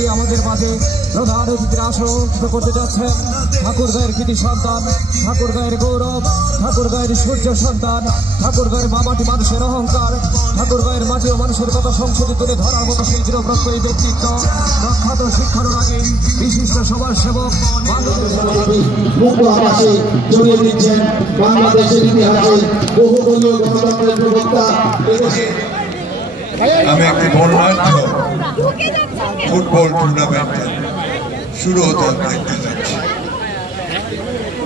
আজকে আমাদের মাঝে প্রধান অতিথির আসন করতে যাচ্ছেন ঠাকুরগাঁয়ের কৃতি সন্তান, ঠাকুরগাঁয়ের গৌরব, ঠাকুরগাঁয়ের সূর্য সন্তান, ঠাকুরগাঁয়ের মামাটি মানুষের অহংকার, ঠাকুরগাঁয়ের মাঝে মানুষের কথা সংসদে তুলে ধরার মতো সেই চিরপ্রত্যয়ী ব্যক্তিত্ব, প্রখ্যাত শিক্ষানুরাগী বিশিষ্ট সমাজসেবক, বাংলাদেশের ইতিহাসে বহুদলীয় গণতন্ত্রের প্রবক্তা। আমি একটি বর্ণাঢ্য ফুটবল টুর্নামেন্ট শুরু হতে দেখতে যাচ্ছি।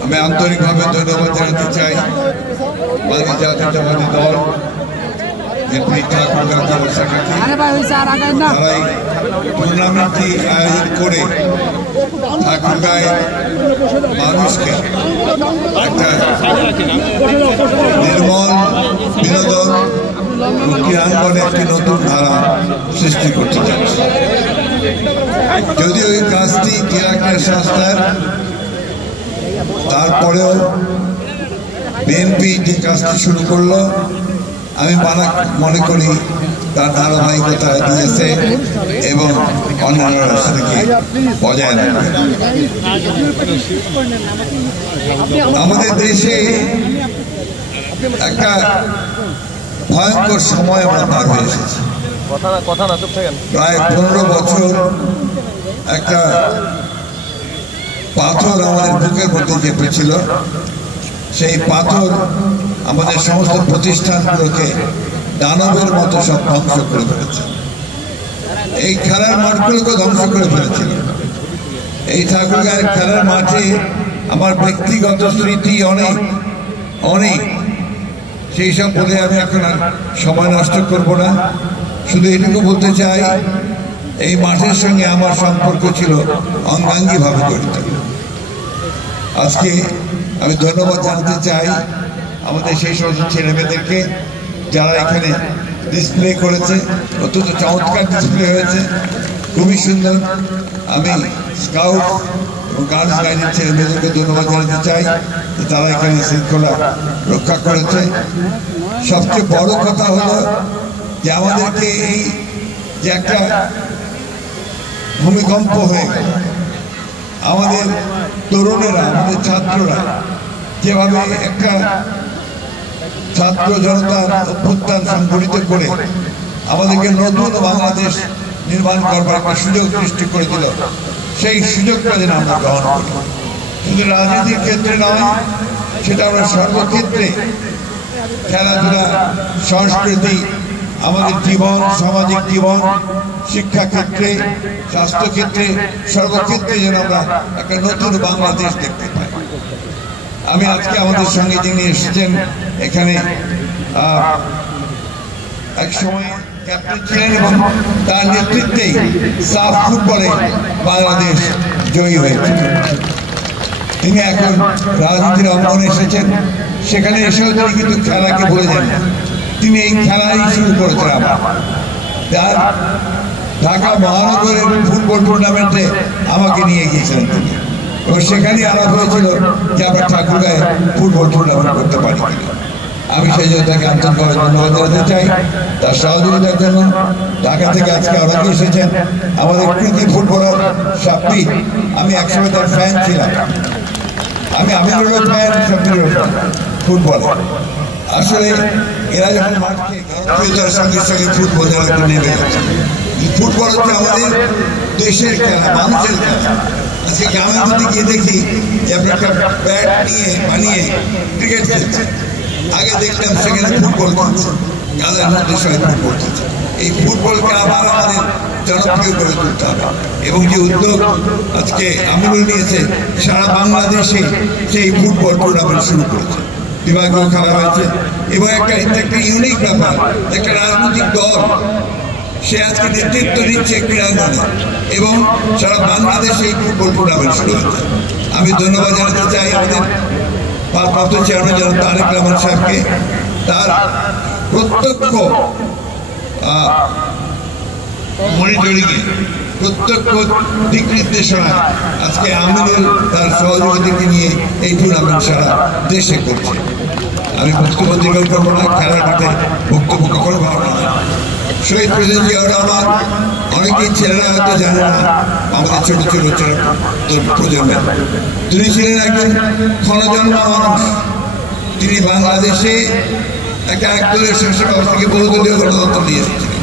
আমি আন্তরিকভাবে ধন্যবাদ জানাতে চাই বাংলাদেশ জাতীয়তাবাদী দল টুর্নামেন্টটি আয়োজন করে ঠাকুরগাঁয়ের মানুষকে একটা নির্মল বিনোদন ক্রীড়াঙ্গনে একটি নতুন ধারা সৃষ্টি করতে যাচ্ছে। যদিও এই কাজটি ক্রীড়া সংস্থার, তারপরেও বিএনপি যে কাজটি শুরু করলো আমি মনে করি তার ধারাবাহিকতা দিয়েছে এবং অন্যান্যরা সেটাকে বজায় রাখবে। আমাদের দেশে একটা ভয়ঙ্কর সময় আমরা পার হয়ে এসেছি। প্রায় 15 বছর একটা পাথর আমাদের বুকের মধ্যে চেপেছিল। সেই পাথর আমাদের সমস্ত প্রতিষ্ঠানগুলোকে দানবের মতো সব ধ্বংস করে ফেলেছে। এই খেলার মাঠগুলোকে ধ্বংস করে ফেলেছিল। এই ঠাকুরগাঁয়ের খেলার মাঠে আমার ব্যক্তিগত স্মৃতি অনেক অনেক, সেই সব বলে আমি এখন আর সময় নষ্ট করব না। শুধু এটুকু বলতে চাই, এই মাঠের সঙ্গে আমার সম্পর্ক ছিল অঙ্গাঙ্গিভাবে জড়িত। আজকে আমি ধন্যবাদ জানাতে চাই আমাদের সেই সমস্ত ছেলেমেয়েদেরকে যারা এখানে ডিসপ্লে করেছে। অত্যন্ত চমৎকার ডিসপ্লে হয়েছে, খুবই সুন্দর। আমি স্কাউট এবং গার্লস গাইডের ছেলেমেয়েদেরকে ধন্যবাদ জানাতে চাই যে তারা এখানে শৃঙ্খলা রক্ষা করেছে। সবচেয়ে বড় কথা হলো যে আমাদেরকে এই যে একটা ভূমিকম্প হয়ে গেল, আমাদের তরুণেরা, আমাদের ছাত্ররা যেভাবে একটা ছাত্র জনতার অভ্যুত্থান সংগঠিত করে আমাদেরকে নতুন বাংলাদেশ নির্মাণ করবার একটা সুযোগ সৃষ্টি করে দিল, সেই সুযোগটা যেন আমরা গ্রহণ করি। শুধু রাজনীতির ক্ষেত্রে নয়, সেটা আমরা সর্বক্ষেত্রে, খেলাধুলা, সংস্কৃতি, আমাদের জীবন, সামাজিক জীবন, শিক্ষাক্ষেত্রে, স্বাস্থ্যক্ষেত্রে, সর্বক্ষেত্রে যেন আমরা একটা নতুন বাংলাদেশ দেখতে পাই। আমি আজকে আমাদের সঙ্গে যিনি এসেছেন এখানে, এক সময় ক্যাপ্টেন ছিলেন এবং তার নেতৃত্বেই সাফ ফুটবলে বাংলাদেশ জয়ী হয়েছে। তিনি এখন রাজনীতির অঙ্গনে এসেছেন, সেখানে এসেও তিনি কিন্তু খেলাকে ভুলে যান না। তিনি এই খেলাই শুরু করেছেন আবার। তার ঢাকা মহানগরের ফুটবল টুর্নামেন্টে আমাকে নিয়ে গিয়েছিলেন তিনি, এবং সেখানেই আলাপ হয়েছিল যে আমরা ঠাকুরগাঁয়ে ফুটবল টুর্নামেন্ট করতে পারি কিনা। আমি সেই জন্য তাকে আন্তরিকভাবে ধন্যবাদ জানাতে চাই তার সহযোগিতার জন্য। ঢাকা থেকে আজকে অনেকে এসেছেন, আমাদের কৃতি ফুটবলার সাব্বির, আমি একসময় তার ফ্যান ছিলাম। আমি আমিরুলের ফ্যান, সাব্বিরের ফুটবলে। আসলে এরা যখন মাঠে জনপ্রিয়তার সঙ্গে সঙ্গে ফুটবল যারা একটু নেমে গেছে। ফুটবল হচ্ছে আমাদের দেশের খেলা, মানুষের খেলা। আজকে গ্রামের মধ্যে গিয়ে দেখি যে আপনি একটা ব্যাট নিয়ে বানিয়ে ক্রিকেট খেলছে। আগে দেখলাম সেখানে ফুটবল খেলছে, গাঁদের মধ্যে সবাই ফুটবল খেলছে। এই ফুটবলকে আবার আমাদের জনপ্রিয় করে তুলতে হবে, এবং যে উদ্যোগ আজকে আমিরুল নিয়েছে, সারা বাংলাদেশে সেই ফুটবল টুর্নামেন্ট শুরু করেছে। বিভাগীয় খেলা হয়েছে এবং একটা ইউনিক ব্যাপার, একটা রাজনৈতিক দল সে আজকে নেতৃত্ব নিচ্ছে ক্রীড়াঙ্গনে এবং সারা বাংলাদেশে এই ফুটবল টুর্নামেন্ট শুরু হয়েছে। আমি ধন্যবাদ জানাতে চাই আমাদের ভারপ্রাপ্ত চেয়ারম্যান জনাব তারেক রহমান সাহেবকে, তার প্রত্যক্ষ মনিটরিংয়ে, প্রত্যক্ষ দিক নির্দেশনা আজকে আমিনুল তার সহযোগীদেরকে নিয়ে এই টুর্নামেন্ট সারা দেশে করছে। আমি বক্তব্য দীর্ঘ করবো না, খেলার মাঠে বক্তব্য কখনো ভালো না। শহীদ প্রেসিডেন্ট জিয়াউর রহমান অনেকেই ছেলেরা হয়তো জানে না, আমাদের ছোট ছোট প্রজন্মের, তিনি ছিলেন একজন ক্ষণজন্মা মানুষ। তিনি বাংলাদেশে একটা একদলীয় শাসন ব্যবস্থা থেকে বহুদলীয় গণতন্ত্র নিয়ে এসেছিলেন।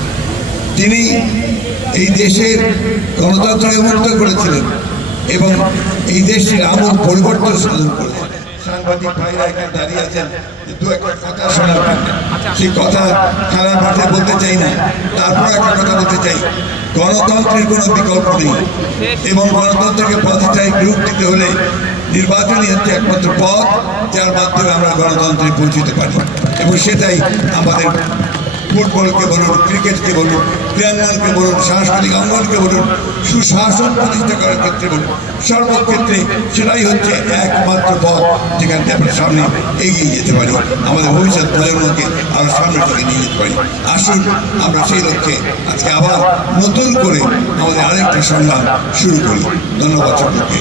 তিনি এই দেশের গণতন্ত্রকে মুক্ত করেছিলেন এবং এই দেশটির আমূল পরিবর্তন সাধন করেছিলেন। সাংবাদিক ভাইরা এখানে দাঁড়িয়ে আছেন, দু একটা কথা শোনাবেন, সেই কথা খেলার মাঠে বলতে চাই না। তারপর একটা কথা বলতে চাই, গণতন্ত্রের কোনো বিকল্প নেই এবং গণতন্ত্রকে প্রতিষ্ঠায় রূপ দিতে হলে নির্বাচনই হচ্ছে একমাত্র পথ, যার মাধ্যমে আমরা গণতন্ত্রে পৌঁছতে পারি। এবং সেটাই আমাদের ফুটবলকে বলুন, ক্রিকেটকে বলুন, ক্রীড়াঙ্গনকে বলুন, সাংস্কৃতিক অঙ্গনকে বলুন, সুশাসন প্রতিষ্ঠা করার ক্ষেত্রে বলুন, সর্বক্ষেত্রে সেটাই হচ্ছে একমাত্র পথ যেখান থেকে আমরা সামনে এগিয়ে যেতে পারি, আমাদের ভবিষ্যৎ প্রজন্মকে আরো সামনের দিকে নিয়ে যেতে পারি। আসুন আমরা সেই লক্ষ্যে আজকে আবার নতুন করে আমাদের আরেকটা সংগ্রাম শুরু করি। ধন্যবাদ সকলকে।